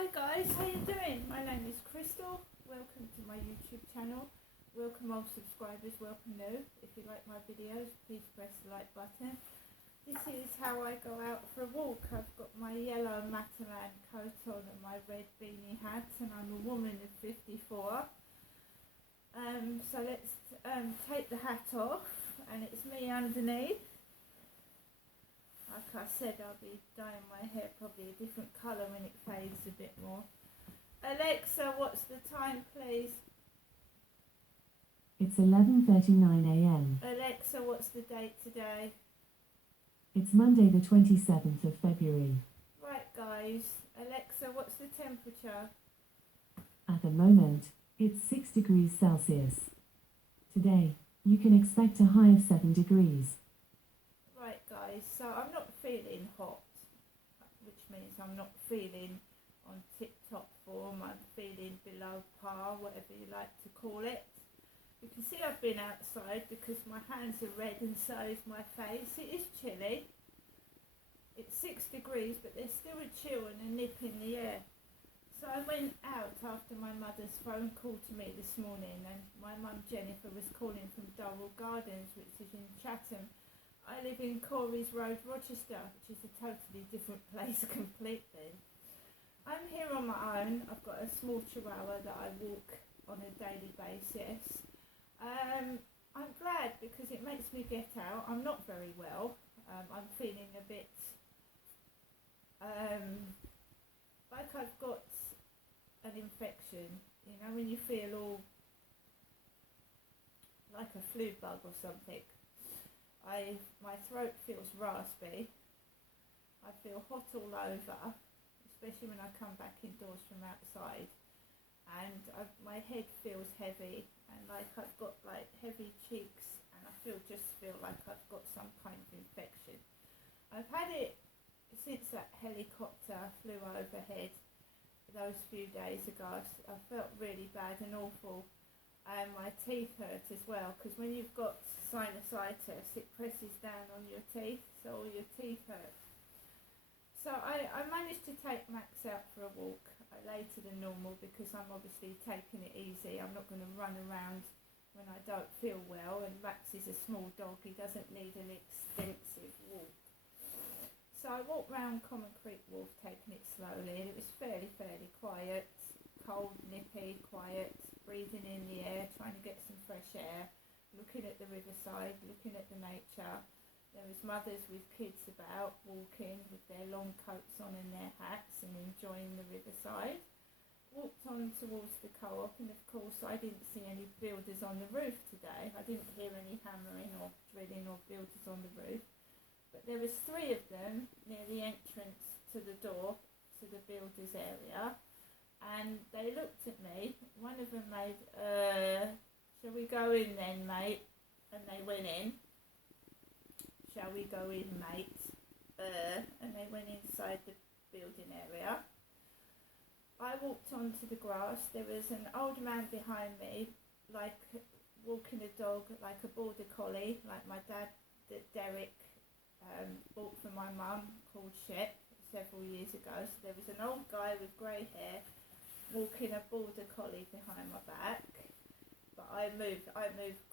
Hi guys, how you doing? My name is Crystal. Welcome to my YouTube channel. Welcome old subscribers, welcome new. If you like my videos, please press the like button. This is how I go out for a walk. I've got my yellow Matalan coat on and my red beanie hat, and I'm a woman of 54. So let's take the hat off, and it's me underneath. Like I said, I'll be dyeing my hair probably a different colour when it fades a bit more. Alexa, what's the time, please? It's 11:39 a.m. Alexa, what's the date today? It's Monday the 27th of February. Right, guys. Alexa, what's the temperature? At the moment, it's 6 degrees Celsius. Today, you can expect a high of 7 degrees. Right, guys, so I'm not feeling hot, which means I'm not feeling on tip-top form. I'm feeling below par, whatever you like to call it. You can see I've been outside because my hands are red and so is my face. It is chilly. It's 6 degrees, but there's still a chill and a nip in the air. So I went out after my mother's phone call to me this morning, and my mum Jennifer was calling from Durwell Gardens, which is in Chatham. I live in Corey's Road, Rochester, which is a totally different place completely. I'm here on my own. I've got a small chihuahua that I walk on a daily basis. I'm glad because it makes me get out. I'm not very well. I'm feeling a bit like I've got an infection. You know, when you feel all like a flu bug or something. My throat feels raspy. I feel hot all over, especially when I come back indoors from outside. And my head feels heavy, and like I've got like heavy cheeks, and I just feel like I've got some kind of infection. I've had it since that helicopter flew overhead those few days ago. I felt really bad and awful. And my teeth hurt as well, because when you've got sinusitis, it presses down on your teeth, so all your teeth hurt. So I managed to take Max out for a walk later than normal because I'm obviously taking it easy. I'm not going to run around when I don't feel well, and Max is a small dog. He doesn't need an extensive walk. So I walked round Common Creek Wharf, taking it slowly, and it was fairly quiet, cold, nippy, quiet, breathing in the air, trying to get some fresh air, looking at the riverside, looking at the nature. There was mothers with kids about, walking with their long coats on and their hats and enjoying the riverside. Walked on towards the co-op, and of course I didn't see any builders on the roof today. I didn't hear any hammering or drilling or builders on the roof. But there was 3 of them near the entrance to the door to the builders area. And they looked at me. One of them made, shall we go in then, mate? And they went in. Shall we go in, mate? And they went inside the building area. I walked onto the grass. There was an old man behind me, like walking a dog, like a border collie, like my dad, Derek, bought for my mum, called Shep, several years ago. So there was an old guy with grey hair walking a border collie behind my back, but I moved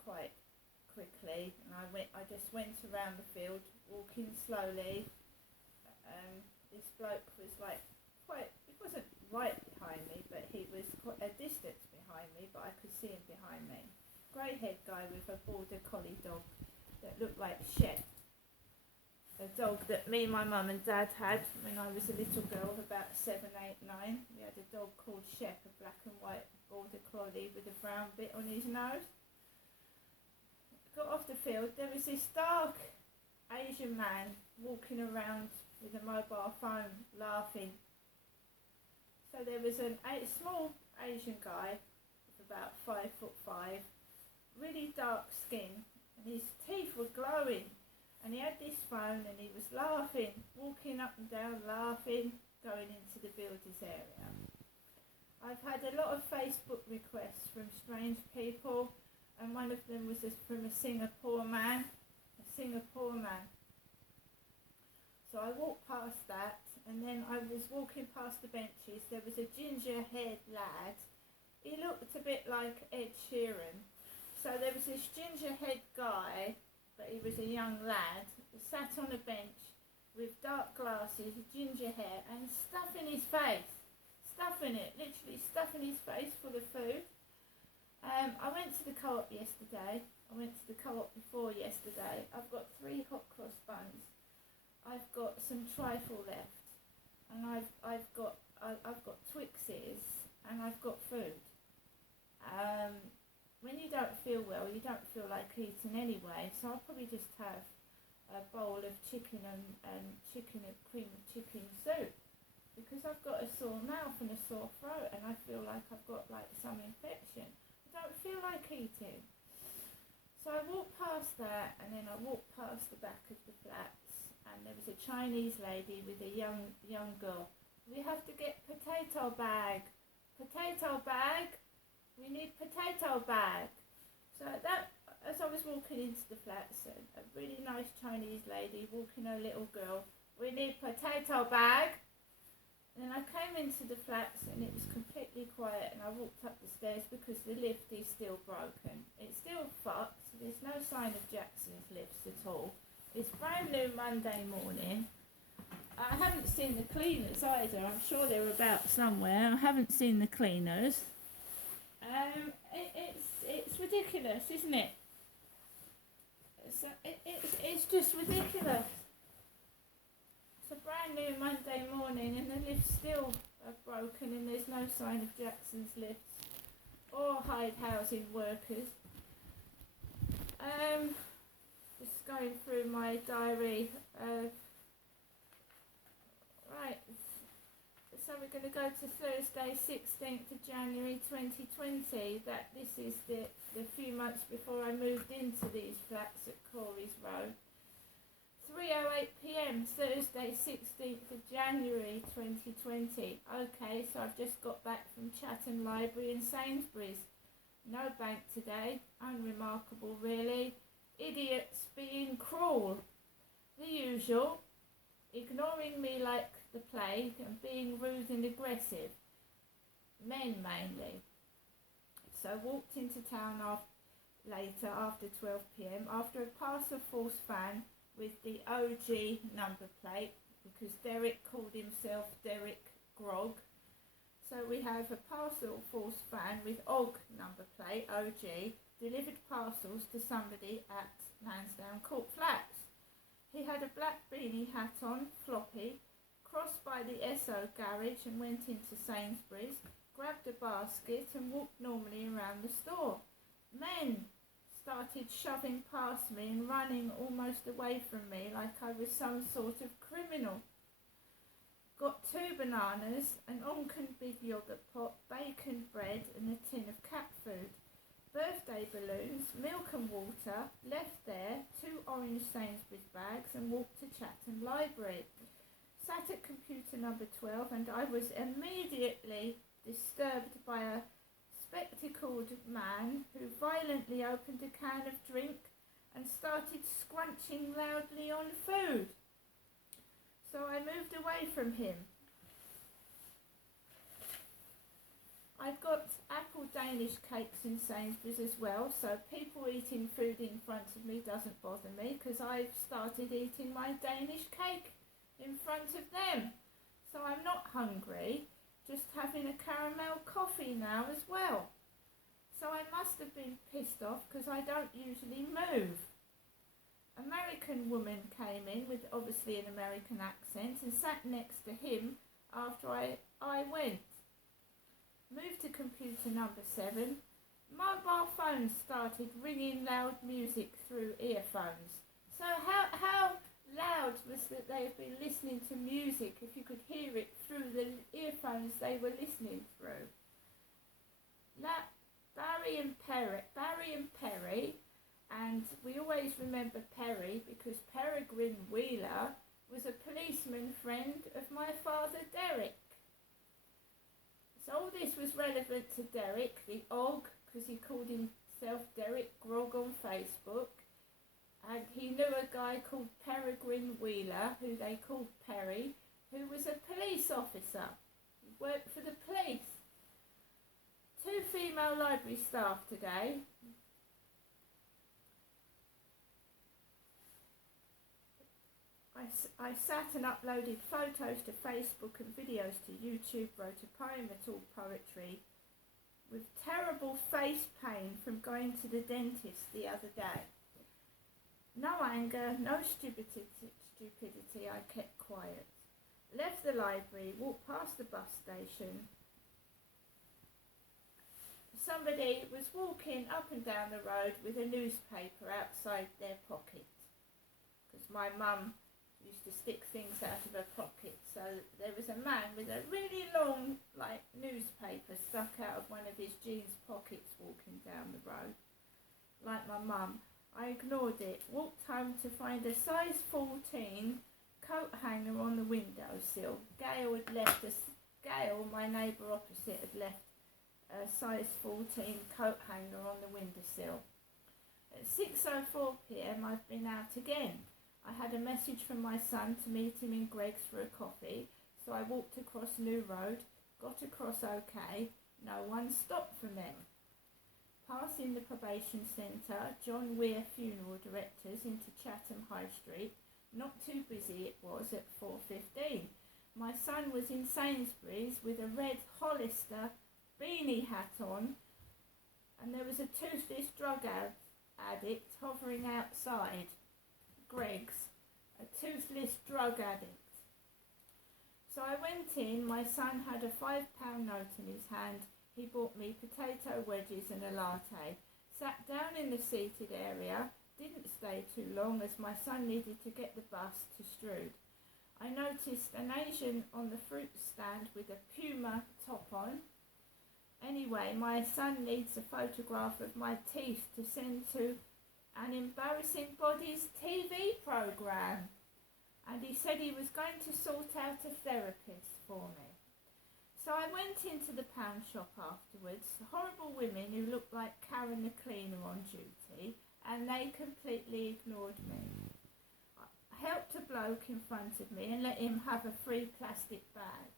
quite quickly, and I just went around the field, walking slowly. This bloke was like he wasn't right behind me, but he was quite a distance behind me, but I could see him behind me. Grey-haired guy with a border collie dog that looked like Shep. A dog that me, my mum and dad had when I was a little girl, about 7, 8, 9. We had a dog called Shep, a black and white border collie with a brown bit on his nose. Got off the field, there was this dark Asian man walking around with a mobile phone, laughing. So there was a small Asian guy of about 5'5", really dark skin, and his teeth were glowing. And he had this phone and he was laughing, walking up and down, laughing, going into the builders area. I've had a lot of Facebook requests from strange people, and one of them was from a Singapore man. So I walked past that, and then I was walking past the benches. There was a ginger-haired lad. He looked a bit like Ed Sheeran. So there was this ginger-haired guy, but he was a young lad, sat on a bench with dark glasses, ginger hair, and stuff in his face. Stuff in it, literally stuff in his face full of food. I went to the Co-op yesterday. I went to the Co-op before yesterday. I've got 3 hot cross buns. I've got some trifle left, and I've got Twixes, and I've got food. When you don't feel well, you don't feel like eating anyway, so I'll probably just have a bowl of chicken and cream of chicken soup, because I've got a sore mouth and a sore throat, and I feel like I've got like some infection. I don't feel like eating. So I walked past that, and then I walked past the back of the flats, and there was a Chinese lady with a young girl. We have to get potato bag. We need potato bag. So that, as I was walking into the flats, a really nice Chinese lady walking her little girl, we need potato bag. And then I came into the flats and it was completely quiet, and I walked up the stairs because the lift is still broken. It's still fucked. There's no sign of Jackson's lifts at all. It's brand new Monday morning. I haven't seen the cleaners either. I'm sure they're about somewhere. I haven't seen the cleaners. It's ridiculous, isn't it? It's just ridiculous. It's a brand new Monday morning and the lifts still are broken, and there's no sign of Jackson's lifts or Hyde housing workers. Just going through my diary. Right, so we're going to go to Thursday, 16th of January 2020. This is the few months before I moved into these flats at Corey's Road. 3:08 p.m, Thursday, 16th of January 2020. Okay, so I've just got back from Chatham Library and Sainsbury's. No bank today. Unremarkable, really. Idiots being cruel. The usual. Ignoring me like the plague and being rude and aggressive. Men mainly. So walked into town later after 12 p.m. after a parcel force van with the OG number plate, because Derek called himself Derek Grog. So we have a parcel force van with OG number plate, OG, delivered parcels to somebody at Lansdowne Court Flats. He had a black beanie hat on, floppy, crossed by the Esso garage and went into Sainsbury's, grabbed a basket and walked normally around the store. Men started shoving past me and running almost away from me like I was some sort of criminal. Got 2 bananas, an Onken big yogurt pot, bacon, bread and a tin of cat food. Birthday balloons, milk and water, left there, 2 orange Sainsbury's bags and walked to Chatham Library. Sat at computer number 12 and I was immediately disturbed by a spectacled man who violently opened a can of drink and started scrunching loudly on food. So I moved away from him. I've got apple Danish cakes in Sainsbury's as well, so people eating food in front of me doesn't bother me, because I've started eating my Danish cake in front of them. So I'm not hungry, just having a caramel coffee now as well. So I must have been pissed off because I don't usually move. American woman came in with obviously an American accent and sat next to him after I went. Moved to computer number 7. Mobile phones started ringing loud music through earphones. So how loud was that they have been listening to music if you could hear it through the earphones they were listening through? Barry and Perry, and we always remember Perry because Peregrine Wheeler was a policeman friend of my father Derek. So all this was relevant to Derek, the OG, because he called himself Derek Grog on Facebook. And he knew a guy called Peregrine Wheeler, who they called Perry, who was a police officer, worked for the police. 2 female library staff today. I sat and uploaded photos to Facebook and videos to YouTube, wrote a poem at all poetry, with terrible face pain from going to the dentist the other day. No anger, no stupidity, I kept quiet. Left the library, walked past the bus station. Somebody was walking up and down the road with a newspaper outside their pocket, because my mum used to stick things out of her pocket. So there was a man with a really long newspaper stuck out of one of his jeans pockets walking down the road. Like my mum, I ignored it, walked home to find a size 14 coat hanger on the windowsill. Gail, my neighbour opposite, had left a size 14 coat hanger on the windowsill. At 6:04 p.m. I've been out again. I had a message from my son to meet him in Greggs for a coffee, so I walked across New Road, got across okay, no one stopped for me. Passing the probation centre, John Weir Funeral Directors into Chatham High Street, not too busy it was at 4:15. My son was in Sainsbury's with a red Hollister beanie hat on, and there was a toothless drug addict hovering outside Greggs, a toothless drug addict. So I went in, my son had a £5 note in his hand. He bought me potato wedges and a latte, sat down in the seated area, didn't stay too long as my son needed to get the bus to Strood. I noticed an Asian on the fruit stand with a Puma top on. Anyway, my son needs a photograph of my teeth to send to an Embarrassing Bodies TV programme, and he said he was going to sort out a therapist for me. So I went into the pound shop afterwards, horrible women who looked like Karen the cleaner on duty, and they completely ignored me. I helped a bloke in front of me and let him have a free plastic bag.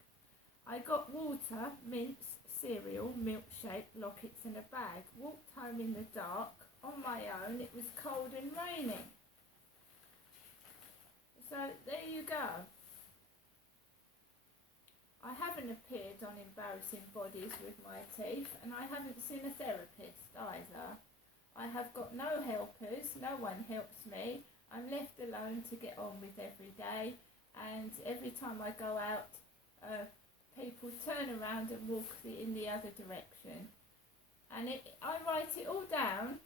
I got water, mints, cereal, milkshake, lockets and a bag, walked home in the dark, on my own. It was cold and raining. So there you go. I haven't appeared on Embarrassing Bodies with my teeth, and I haven't seen a therapist either. I have got no helpers, no one helps me. I'm left alone to get on with every day, and every time I go out, people turn around and walk in the other direction. And I write it all down.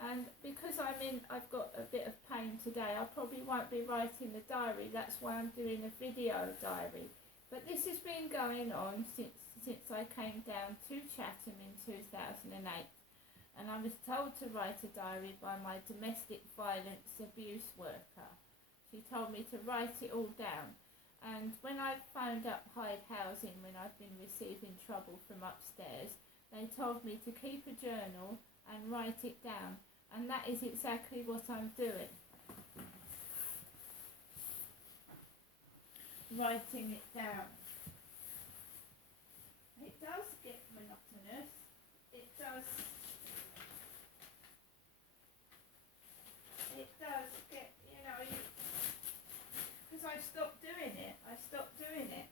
And because I've got a bit of pain today, I probably won't be writing the diary. That's why I'm doing a video diary. But this has been going on since I came down to Chatham in 2008. And I was told to write a diary by my domestic violence abuse worker. She told me to write it all down. And when I phoned up Hyde Housing, when I've been receiving trouble from upstairs, they told me to keep a journal and write it down. And that is exactly what I'm doing. Writing it down. It does get monotonous. It does get, because I stopped doing it.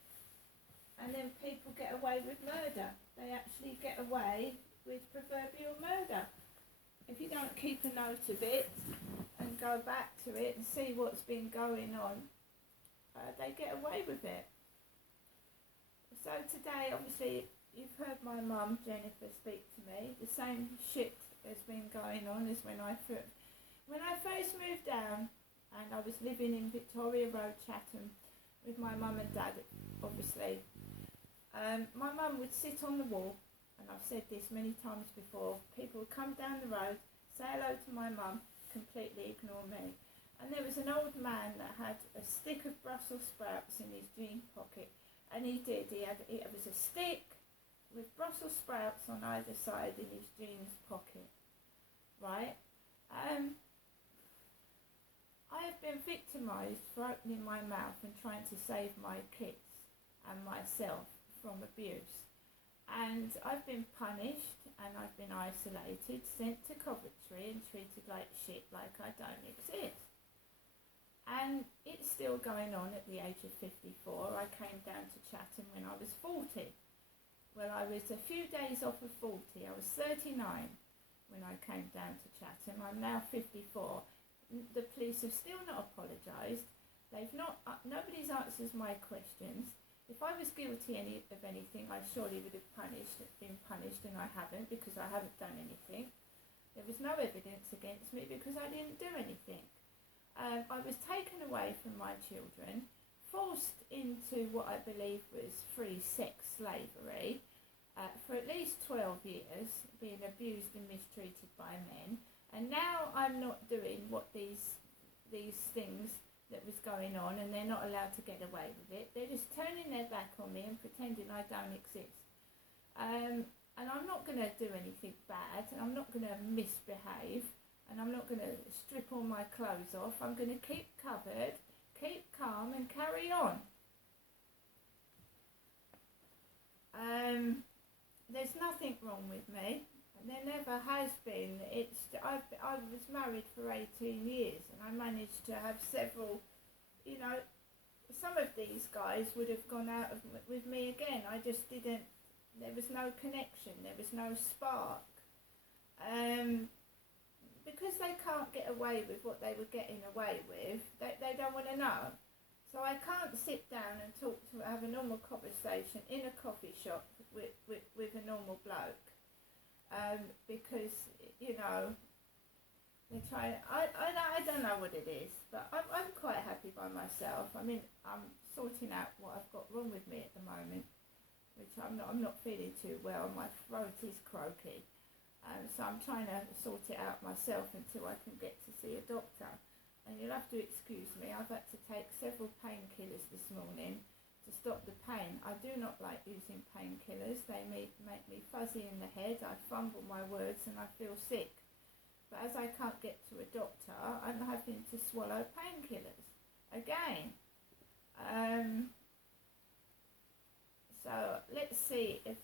And then people get away with murder. They actually get away with proverbial murder. If you don't keep a note of it and go back to it and see what's been going on, they get away with it. So today, obviously, you've heard my mum, Jennifer, speak to me. The same shit has been going on as when I first moved down, and I was living in Victoria Road, Chatham, with my mum and dad, obviously. My mum would sit on the wall, and I've said this many times before, people would come down the road, say hello to my mum, completely ignore me. And there was an old man that had a stick of Brussels sprouts in his jean pocket, and it was a stick with Brussels sprouts on either side in his jeans pocket, right? I have been victimised for opening my mouth and trying to save my kids and myself from abuse. And I've been punished and I've been isolated, sent to Coventry and treated like shit, like I don't exist. And it's still going on at the age of 54. I came down to Chatham when I was 40. Well, I was a few days off of 40. I was 39 when I came down to Chatham. I'm now 54. The police have still not apologised. They've not. Nobody's answers my questions. If I was guilty of anything, I surely would have been punished, and I haven't because I haven't done anything. There was no evidence against me because I didn't do anything. I was taken away from my children, forced into what I believe was free sex slavery for at least 12 years, being abused and mistreated by men. And now I'm not doing what these things that was going on, and they're not allowed to get away with it. They're just turning their back on me and pretending I don't exist. And I'm not going to do anything bad, and I'm not going to misbehave, and I'm not going to strip all my clothes off. I'm going to keep covered, keep calm, and carry on. There's nothing wrong with me. There never has been. I was married for 18 years and I managed to have several, some of these guys would have gone out with me again. I just didn't, there was no connection, there was no spark. Because they can't get away with what they were getting away with, they don't want to know. So I can't sit down and have a normal conversation in a coffee shop with a normal bloke. Because, they try, I don't know what it is, but I'm quite happy by myself. I mean, I'm sorting out what I've got wrong with me at the moment, which I'm not feeling too well. My throat is croaky, so I'm trying to sort it out myself until I can get to see a doctor. And you'll have to excuse me, I've had to take several painkillers this morning to stop the pain. I do not like using painkillers. They make me fuzzy in the head, I fumble my words and I feel sick. But as I can't get to a doctor, I'm having to swallow painkillers again. So let's see if